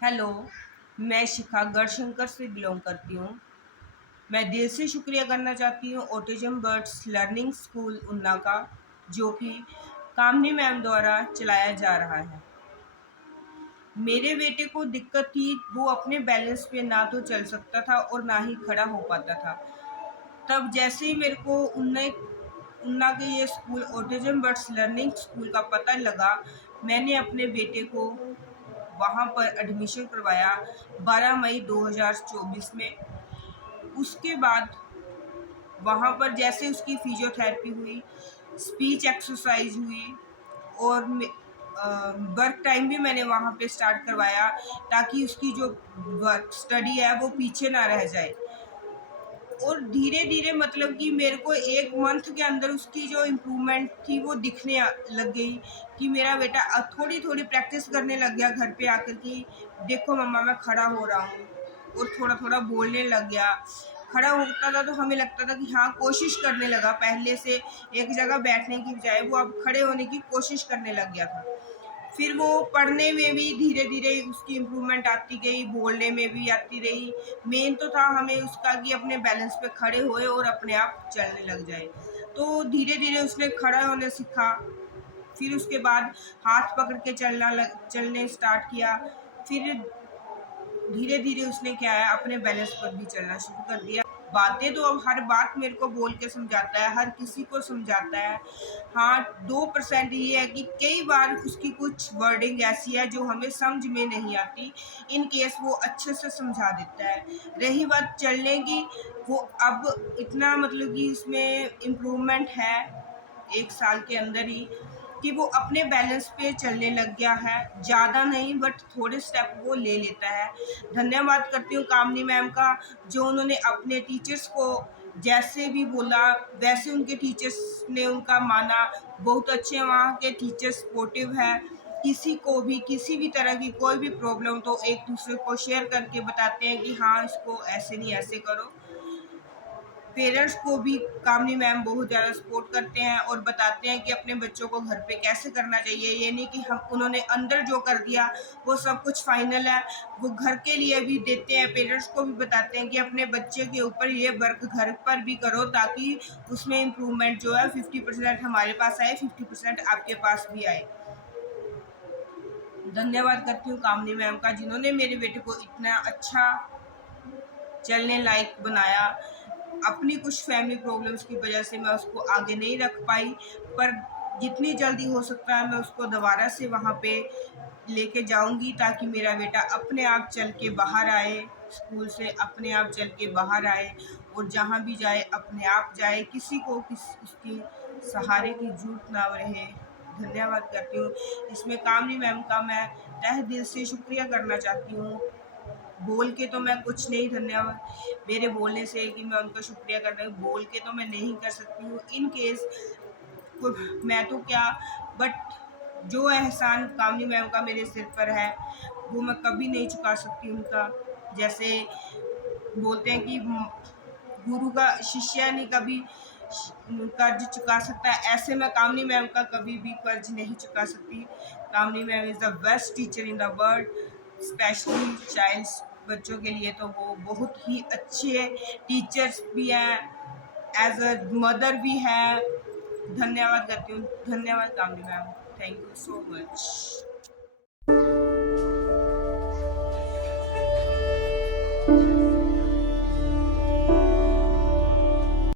Hello, मैं शिखा गढ़शंकर से belong करती हूँ। मैं दिल से शुक्रिया करना चाहती हूँ ऑटिज़म बर्ड्स लर्निंग स्कूल उन्ना का, जो कि कामनी मैम द्वारा चलाया जा रहा है। मेरे बेटे को दिक्कत थी, वो अपने बैलेंस पे ना तो चल सकता था और ना ही खड़ा हो पाता था। तब जैसे ही मेरे को उन्ना के ये school autism birds learning school का पता लगा, मैंने अपने बेटे को वहाँ पर एडमिशन करवाया 12 मई 2024 में। उसके बाद वहाँ पर जैसे उसकी फिजियोथेरेपी हुई, स्पीच एक्सरसाइज हुई और वर्क टाइम भी मैंने वहाँ पे स्टार्ट करवाया, ताकि उसकी जो वर्क स्टडी है वो पीछे ना रह जाए। और धीरे धीरे मतलब कि मेरे को 1 मंथ के अंदर उसकी जो इम्प्रूवमेंट थी वो दिखने लग गई कि मेरा बेटा अब थोड़ी थोड़ी प्रैक्टिस करने लग गया घर पे आकर कि देखो मम्मा मैं खड़ा हो रहा हूँ, और थोड़ा थोड़ा बोलने लग गया। खड़ा होता था तो हमें लगता था कि हाँ कोशिश करने लगा, पहले से एक जगह बैठने की बजाय वो अब खड़े होने की कोशिश करने लग गया था। फिर वो पढ़ने में भी धीरे धीरे उसकी इम्प्रूवमेंट आती गई, बोलने में भी आती रही। मेन तो था हमें उसका कि अपने बैलेंस पे खड़े होए और अपने आप चलने लग जाए। तो धीरे धीरे उसने खड़ा होने सीखा। फिर उसके बाद हाथ पकड़ के चलने स्टार्ट किया। फिर धीरे धीरे उसने क्या है अपने बैलेंस पर भी चलना शुरू कर दिया। बातें तो अब हर बात मेरे को बोल के समझाता है, हर किसी को समझाता है। हाँ, 2% ये है कि कई बार उसकी कुछ वर्डिंग ऐसी है जो हमें समझ में नहीं आती। इन केस वो अच्छे से समझा देता है। रही बात चलने की, वो अब इतना मतलब कि इसमें इम्प्रूवमेंट है 1 साल के अंदर ही, कि वो अपने बैलेंस पे चलने लग गया है। ज़्यादा नहीं बट थोड़े स्टेप वो ले लेता है। धन्यवाद करती हूँ कामनी मैम का, जो उन्होंने अपने टीचर्स को जैसे भी बोला वैसे उनके टीचर्स ने उनका माना। बहुत अच्छे वहाँ के टीचर्स सपोर्टिव है। किसी को भी किसी भी तरह की कोई भी प्रॉब्लम तो एक दूसरे को शेयर करके बताते हैं कि हाँ इसको ऐसे नहीं ऐसे करो। पेरेंट्स को भी कामनी मैम बहुत ज़्यादा सपोर्ट करते हैं और बताते हैं कि अपने बच्चों को घर पे कैसे करना चाहिए। ये नहीं कि हम उन्होंने अंदर जो कर दिया वो सब कुछ फाइनल है, वो घर के लिए भी देते हैं। पेरेंट्स को भी बताते हैं कि अपने बच्चे के ऊपर ये वर्क घर पर भी करो, ताकि उसमें इम्प्रूवमेंट जो है 50% हमारे पास आए, 50% आपके पास भी आए। धन्यवाद करती हूँ कामनी मैम का, जिन्होंने मेरे बेटे को इतना अच्छा चलने लायक बनाया। अपनी कुछ फैमिली प्रॉब्लम्स की वजह से मैं उसको आगे नहीं रख पाई, पर जितनी जल्दी हो सकता है मैं उसको दोबारा से वहाँ पे लेके जाऊंगी, ताकि मेरा बेटा अपने आप चल के बाहर आए, स्कूल से अपने आप चल के बाहर आए और जहाँ भी जाए अपने आप जाए, किसी को उसकी सहारे की जरूरत ना रहे। धन्यवाद करती हूँ। इसमें कामनी मैम का मैं तहे दिल से शुक्रिया करना चाहती हूँ। बोल के तो मैं कुछ नहीं, धन्यवाद मेरे बोलने से कि मैं उनका शुक्रिया कर रही हूँ, बोल के तो मैं नहीं कर सकती हूँ। इन केस मैं तो क्या, बट जो एहसान कामनी मैम का मेरे सिर पर है वो मैं कभी नहीं चुका सकती उनका। जैसे बोलते हैं कि गुरु का शिष्य नहीं कभी कर्ज चुका सकता है, ऐसे मैं कामनी मैम का कभी भी कर्ज नहीं चुका सकती। Kamini ma'am is the best teacher in the world, specially childs बच्चों के लिए तो वो बहुत ही अच्छे टीचर्स भी हैं, एज अ मदर भी है। धन्यवाद करती हूँ। धन्यवाद Kamini ma'am, thank you so much.